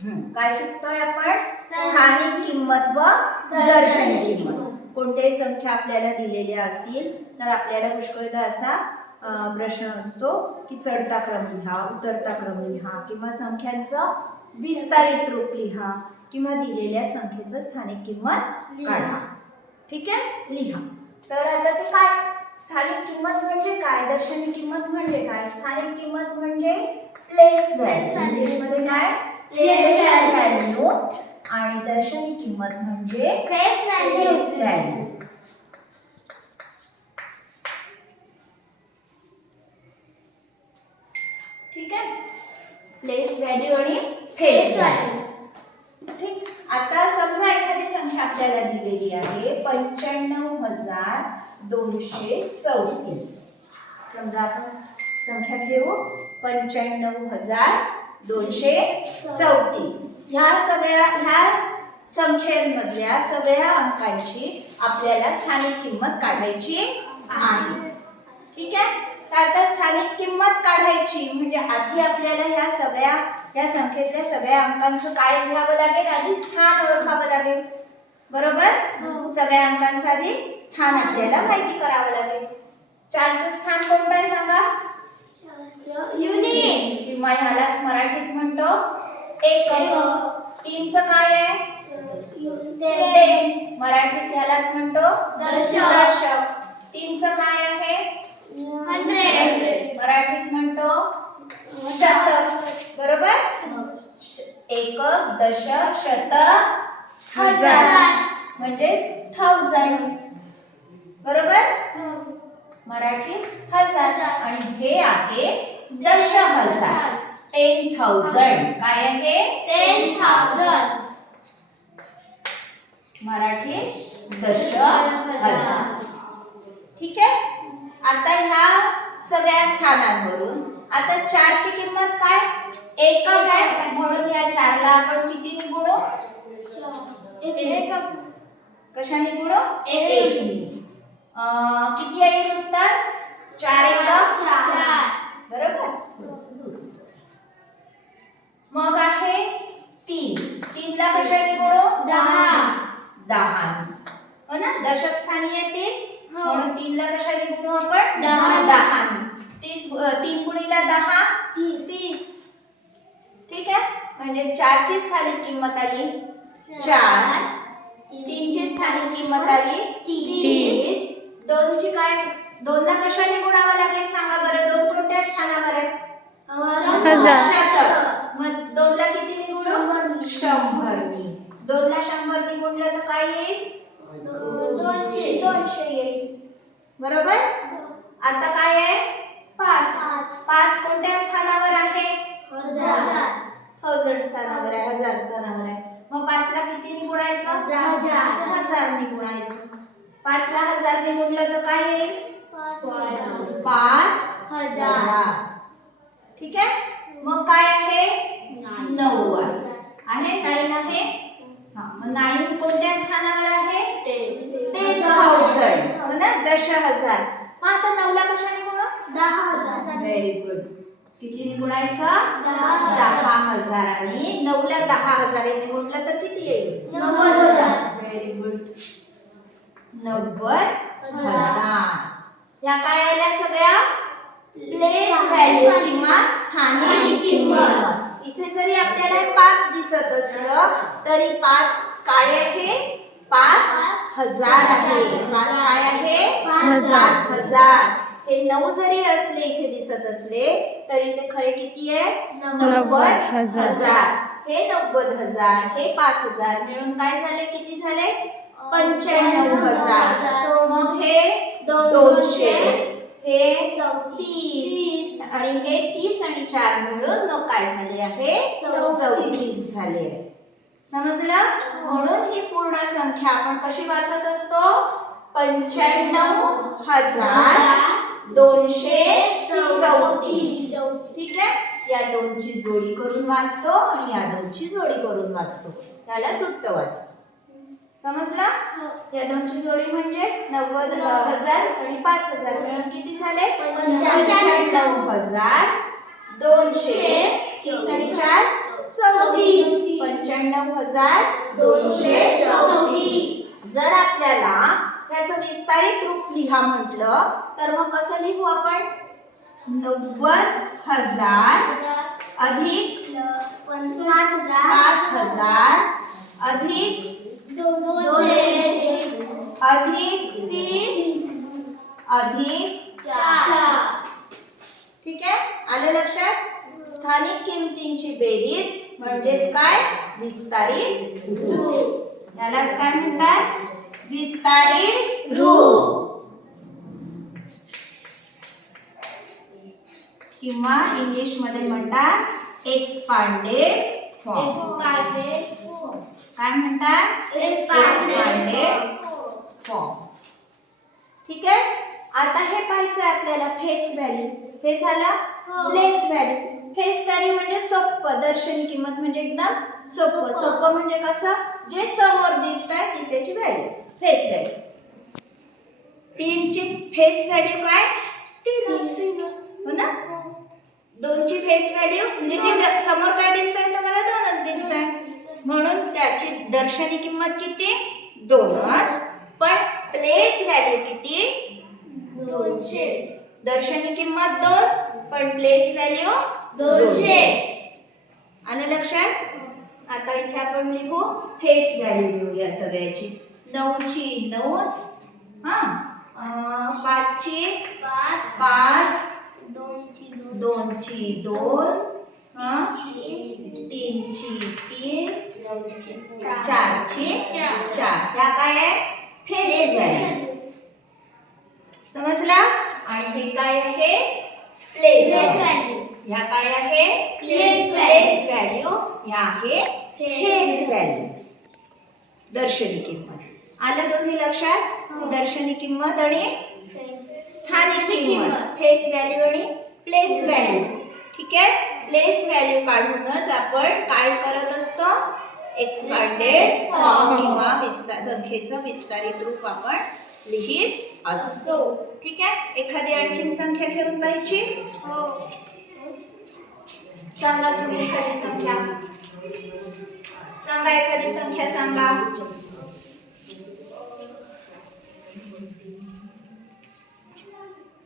काय शिकतोय आपण? स्थानिक किंमत व दर्शनी किंमत. कोणत्याही संख्या आपल्याला दिलेल्या असतील तर आपल्याला पुष्कळदा असा प्रश्न असतो की चढता क्रम लिहा, उतरता क्रम लिहा, किंवा संख्यांचं विस्तारित रूप लिहा, किंवा दिलेल्या संख्येचं स्थानिक किंमत काढा. ठीक आहे, लिहा. तर आता ते काय, स्थानिक किंमत म्हणजे काय, दर्शनी किंमत म्हणजे काय? स्थानिक किंमत म्हणजे प्लेस व्हॅल्यू, इंग्लिशमध्ये काय, प्लेस व्हॅल्यू, आणि दर्शनी किंमत म्हणजे फेस व्हॅल्यू. ठीक आहे, प्लेस व्हॅल्यू आणि फेस व्हॅल्यू. ठीक. आता समजा एखादी संख्या आपल्याला दिलेली आहे 95,234. समजा आपण संख्या घेऊ 95,234. ह्या संख्येमधल्या सगळ्या अंकांची आपल्याला स्थानिक किंमत काढायची आहे. ठीक आहे. तर आता स्थानिक किंमत काढायची म्हणजे आधी आपल्याला या संख्येतल्या सगळ्या अंकांचं काय लिहावं लागेल? आधी स्थान ओळखावं लागेल. बरोबर? सगळ्या अंकांचं आधी स्थान आपल्याला माहिती करावं लागेल. 4चं स्थान कोणतं आहे सांगा? युनिट, किंवा ह्यालाच मराठीत म्हणतो एकक. 3चं काय आहे? टेन्स, मराठीत ह्यालाच म्हणतो दशक. 3चं काय आहे? 100, मराठीत म्हणतो शतक. बरोबर? एकक, दशक, शतक, हजार म्हणजे 1000. बरोबर? मराठीत हजार. आणि हे आहे दशहजार, 10,000. काय आहे? 10,000. मराठीत दशहजार. ठीक आहे. आता ह्या सगळ्या स्थानांवरून आता 4ची किंमत काय? एकक आहे, म्हणून या 4ला आपण कितीने गुणू? कशाने गुणू? 1 ने. किती येईल उत्तर? 4 एकक 4. बरोबर? मग आहे 3. 3ला कशाने गुणू? 10. हो ना, दशक स्थानी येतील म्हणून 3ला कशाने गुणू आपण? 10. 3 गुणिले 10 30. ठीक आहे, म्हणजे 4ची स्थानिक किंमत आली 4, 3ची स्थानिक किंमत आली 30. 2ची काय? 2ला कशाने गुणावं लागेल सांगा बरं? 2 कोणत्या स्थानावर आहे? शतक. मग 2ला कितीने गुणू? 100नी. 2ला 100नी गुणलं तर काय येईल? 200 येईल. बरोबर? आता काय आहे? 5 कोणत्या स्थानावर आहे? 1000 स्थानावर आहे, 1000 स्थानावर आहे. मग 5ला कितीने गुणायचं? 1000नी गुणायचं. 5ला 1000नी गुणलं तर काय येईल? 5000. ठीक आहे. मग काय आहे? 9 आहे. 9 आहे. मग 9 कोणत्या स्थानावर आहे? 10,000. हो ना, 10,000. मग आता 9ला कशाने गुणू? 10,000. Very good. कितीने गुणायचं? 10,000. 9ला 10,000ने गुणलं तर किती येईल? 90,000. Very good. 90,000. या काय आल्या सगळ्या? प्लेस व्हॅल्यू किंवा स्थानिक किंमत. इथे जरी आपल्याला 5 दिसत असलं तरी 5 काय आहे? 5,000 आहे. 5 काय आहे? 5,000. हे 9 जरी असले इथे दिसत असले तरी ते खरे किती आहे? 90,000. हे 90,000, हे 5,000 मिळून काय झाले? किती झाले? 95,000. मग हे 200, हे 30, आणि हे 30 आणि 4 मिळून मग काय झाले आहे? 34 झाले. समजलं? म्हणून ही पूर्ण संख्या आपण कशी वाचत असतो? 95,234. ठीक आहे. या 2ची जोडी करून वाचतो आणि या 2ची जोडी करून वाचतो, त्याला सुट्ट वाचतो. समजलं? या 2ची जोडी म्हणजे 90,000 आणि 5,000 मिळून किती झाले? 95,200. 30 आणि 4 34. 95,234. जर आपल्याला ह्याचं विस्तारित रूप लिहा म्हटलं तर मग कसं लिहू आपण? 90,000 अधिक 5,000 अधिक 200 अधिक 30 अधिक 4. ठीक आहे, आलं लक्षात? स्थानिक किमतींची बेरीज म्हणजेच काय? विस्तारित रूप. यालाच काय म्हणतात? विस्तारित रूप किंवा इंग्लिश मध्ये म्हणतात एक्सपांडेड फॉर्म. काय म्हणतात? Expanded form. ठीक आहे, आता हे पाहायचं आपल्याला फेस व्हॅल्यू. हे झालं प्लेस व्हॅल्यू. फेस व्हॅल्यू म्हणजे सोपं, दर्शनी किंमत म्हणजे एकदम सोपं. सोपं म्हणजे कसं? जे समोर दिसतंय ती त्याची व्हॅल्यू, फेस व्हॅल्यू. 3 ची फेस व्हॅल्यू काय? 3 हो ना. 2 ची फेस व्हॅल्यू म्हणजे जे समोर काय दिसतंय तर मला 2च दिसतंय, म्हणून त्याची दर्शनी किंमत किती? 2च. पण प्लेस व्हॅल्यू किती? 200. दर्शनी किंमत 2 पण प्लेस व्हॅल्यू 200. आलं लक्षात? आता इथे आपण लिहू फेस व्हॅल्यू लिहू या सगळ्याची. 9 ची 9च, 5 ची 5, 2 ची 2, 3 ची 3, 4 ची 4. ह्या काय आहे? Face value. समजला? आणि हे काय आहे? Place value. ह्या काय आहे? Place value. ह्या आहे फेस व्हॅल्यू, दर्शनी किंमत. आलं दोन्ही लक्षात? दर्शनी किंमत आणि स्थानिक किंमत, फेस व्हॅल्यू आणि प्लेस व्हॅल्यू. ठीक आहे, प्लेस व्हॅल्यू काढूनच आपण काय करत असतो? एक्सपांडेड फॉर्म किंवा संख्येचं विस्तारित रूप आपण लिहित असतो. ठीक आहे, एखादी आणखीन संख्या घेऊन पाहिजे. सांगा तुम्ही एखादी संख्या. सांगा एखादी संख्या सांगा.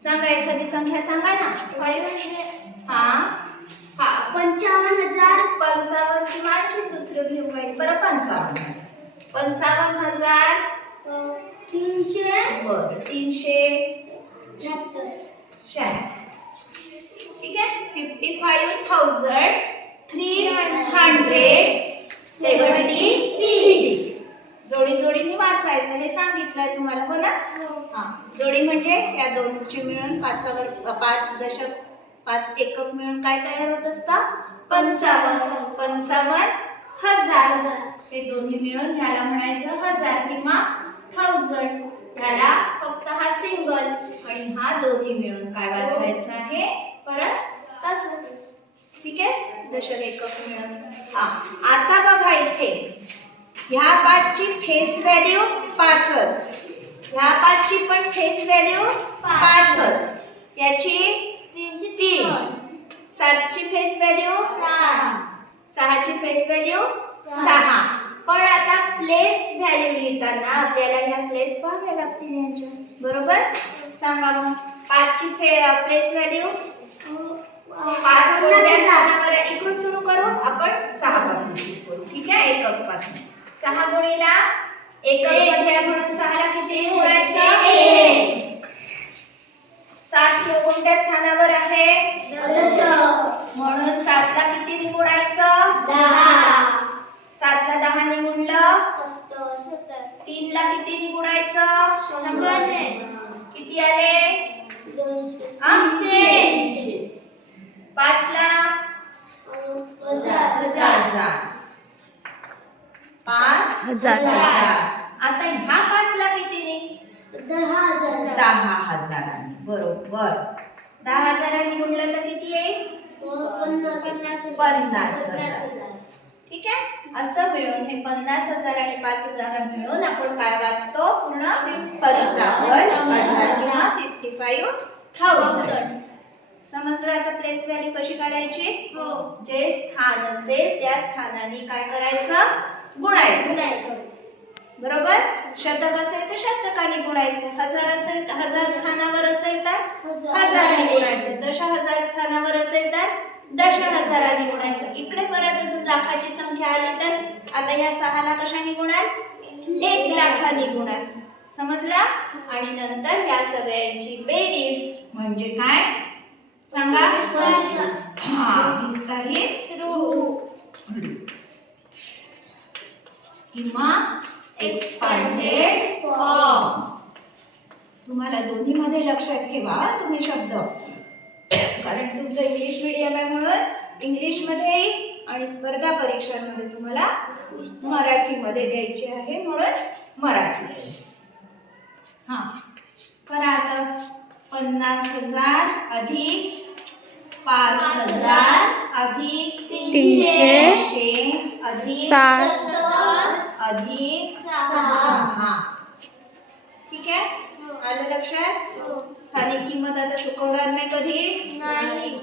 सांगा एखादी संख्या सांगा ना. 500. हा 55,000. 55 किंवा आणखी दुसरं घेऊ काही. बरं 55,000. 55,000. 300. बरं 376. ठीक आहे, 55,376. जोडी जोडीने वाचायचं हे सांगितलंय तुम्हाला, हो ना? हा, जोडी म्हणजे या दोनची मिळून 5 एकक मिळून काय तयार होत असतं? 55,000. हे दोन्ही मिळून ह्याला म्हणायचं 1000 किंवा 1000. ह्याला फक्त हा सिंगल आणि हा दोन्ही मिळून काय वाचायचं आहे? परत तसंच. ठीक आहे, दशक एकक मिळून. हा, आता बघा इथे ह्या 5ची फेस व्हॅल्यू 5च, ह्या 5ची पण फेस व्हॅल्यू 5च, याची 3, 7ची फेस व्हॅल्यू 6ची फेस व्हॅल्यू 6. पण आता प्लेस व्हॅल्यू लिहिताना आपल्याला ह्या प्लेस पाहाव्या लागतील यांच्या, बरोबर? सांगा मग 5ची प्लेस व्हॅल्यू 5 कोणत्या स्थानावर? इकडून सुरू करू आपण, 6 पासून सुरू करू. ठीक आहे, एकक पासून. 6 गुणिला एकक मध्ये म्हणून 6ला किती जोडायचं? 7 कोणत्या स्थानावर आहे? म्हणून 7ला किती निवडायचं? 10. 7ला 10 ने गुणलं 3ला किती निवडायचं? किती आले? 300. 5ला 1000. 5,000. आता ह्या 5ला किती ने? 10,000. बरोबर. 10,000 गुणलं तर किती येईल? 50,000. ठीक आहे, असं मिळून हे 50,000 आणि 5,000 मिळून आपण काय वाचतो? पूर्ण 55,000 किंवा 55,000. समजलं आता प्लेस व्हॅल्यू कशी काढायची? हो. जे स्थान असेल त्या स्थानाने काय करायचं? गुणायचं. बरोबर? शतक असेल तर शतकाने गुणायचं, हजार असेल तर हजार स्थानावर असेल तर हजाराने गुणायचं, 10,000 स्थानावर असेल तर 10,000 गुणायचं. इकडे परत अजून लाखाची संख्या आली तर आता या 6ला कशाने गुणाल? 1,00,000 गुणाल. समजला? आणि नंतर या सगळ्यांची बेरीज म्हणजे काय सांगा? विस्तारित किंवा एक्सपांडेड फॉर्म. तुम्हाला दोन्ही मध्ये लक्षात ठेवा तुम्ही शब्द, कारण तुमचं इंग्लिश मीडियम आहे म्हणून इंग्लिश मध्ये येईल आणि स्पर्धा परीक्षांमध्ये तुम्हाला मराठीमध्ये द्यायची आहे म्हणून मराठी. हा करा आता. 50,000 अधिक 5,000 अधिक 300 अधिक 7 अधिक 6. ठीक आहे? आलं लक्षात? स्थानिक किंमत आता चुकवणार नाही कधी. नाही.